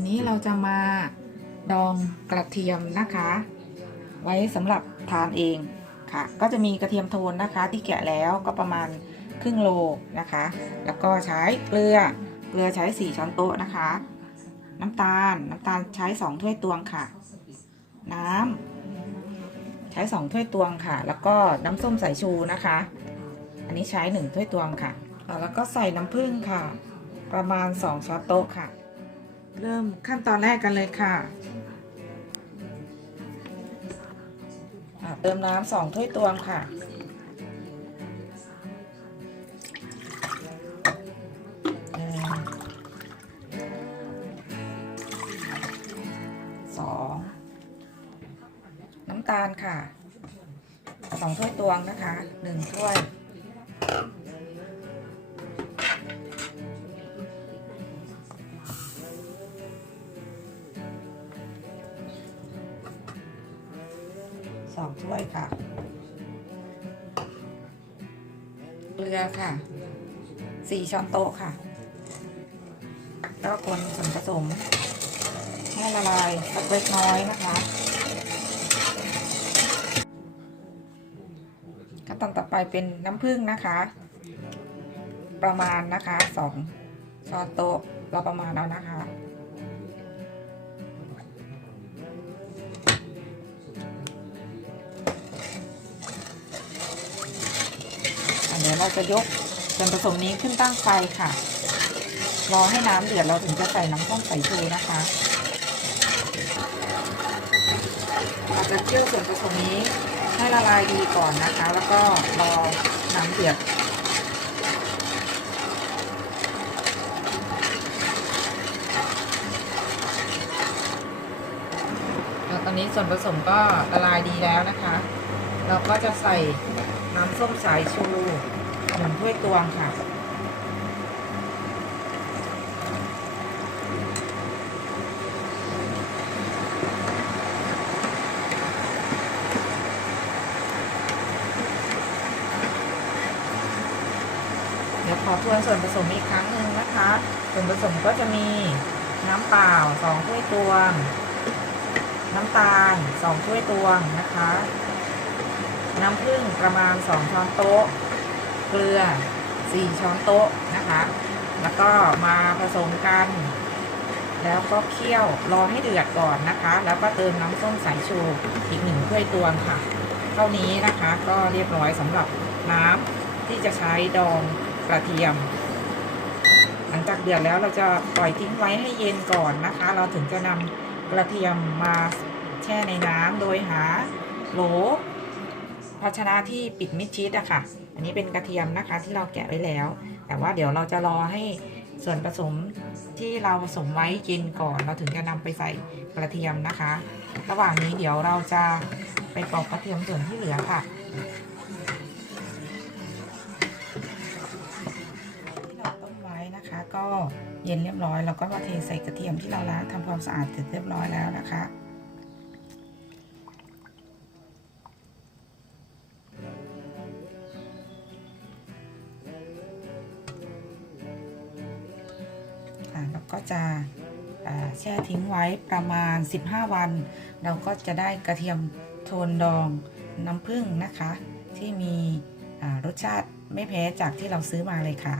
วันนี้เราจะมาดองกระเทียมนะคะ ไว้สำหรับทานเองค่ะ ก็จะมีกระเทียมโทนนะคะ ที่แกะแล้วก็ประมาณครึ่งโลนะคะ แล้วก็ใช้เกลือเกลือใช้ 4 ช้อนโต๊ะนะคะ น้ำตาลน้ำตาลใช้ 2 ถ้วยตวงค่ะ น้ำใช้ 2 ถ้วยตวงค่ะ แล้วก็น้ำส้มสายชูนะคะ อันนี้ใช้ 1 ถ้วยตวงค่ะอ่าแล้วก็ใส่น้ำผึ้งค่ะ ประมาณ 2 ช้อนโต๊ะค่ะ เริ่มขั้นตอนแรกกันเลยค่ะเติมน้ำสองถ้วยตวงค่ะ สอง น้ำตาลค่ะ สองถ้วยตวงนะคะ หนึ่งถ้วย สองถ้วยค่ะ เกลือค่ะสี่ช้อนโต๊ะค่ะ แล้วก็คนส่วนผสม ให้ละลายสักเล็กน้อยนะคะขั้นตอนต่อไปเป็นน้ำผึ้งนะคะ ประมาณนะคะสองช้อนโต๊ะเราประมาณแล้วนะคะ ยวเราจะยกส่วนผสมนี้ขึ้นตั้งไฟค่ะ รอให้น้ำเดือดเราถึงจะใส่น้ำส้มสายชูนะคะเราจะเคี่ยวส่วนผสมนี้ให้ละลายดีก่อนนะคะ แล้วก็รอน้ำเดือดแล้วตอนนี้ส่วนผสมก็ละลายดีแล้วนะคะ เราก็จะใส่น้ำส้มสายชู หนึ่งถ้วยตวงค่ะ เดี๋ยวขอทวนส่วนผสมอีกครั้งหนึ่งนะคะ ส่วนผสมก็จะมีน้ำเปล่า2ถ้วยตวง น้ำตาล2ถ้วยตวงนะคะ น้ำผึ้งประมาณ2ช้อนโต๊ะ เกลือ 4 ช้อนโต๊ะนะคะ แล้วก็มาผสมกัน แล้วก็เคี่ยวรอให้เดือดก่อนนะคะ แล้วก็เติมน้ำส้มสายชูอีกหนึ่งถ้วยตวงค่ะ เท่านี้นะคะก็เรียบร้อยสำหรับน้ำที่จะใช้ดองกระเทียม หลังจากเดือดแล้วเราจะปล่อยทิ้งไว้ให้เย็นก่อนนะคะ เราถึงจะนำกระเทียมมาแช่ในน้ำโดยหาโหลภาชนะที่ปิดมิดชิดอะค่ะ อันนี้เป็นกระเทียมนะคะที่เราแกะไว้แล้ว แต่ว่าเดี๋ยวเราจะรอให้ส่วนผสมที่เราผสมไว้เย็นก่อน เราถึงจะนำไปใส่กระเทียมนะคะ ระหว่างนี้เดี๋ยวเราจะไปปอกกระเทียมส่วนที่เหลือค่ะที่เราต้มไว้นะคะก็เย็นเรียบร้อย เราก็มาเทใส่กระเทียมที่เราล้างทำความสะอาดเสร็จเรียบร้อยแล้วนะคะ ก็จะแช่ทิ้งไว้ประมาณ 15 วัน เราก็จะได้กระเทียมโทนดองน้ำผึ้งนะคะ ที่มีรสชาติไม่แพ้จากที่เราซื้อมาเลยค่ะ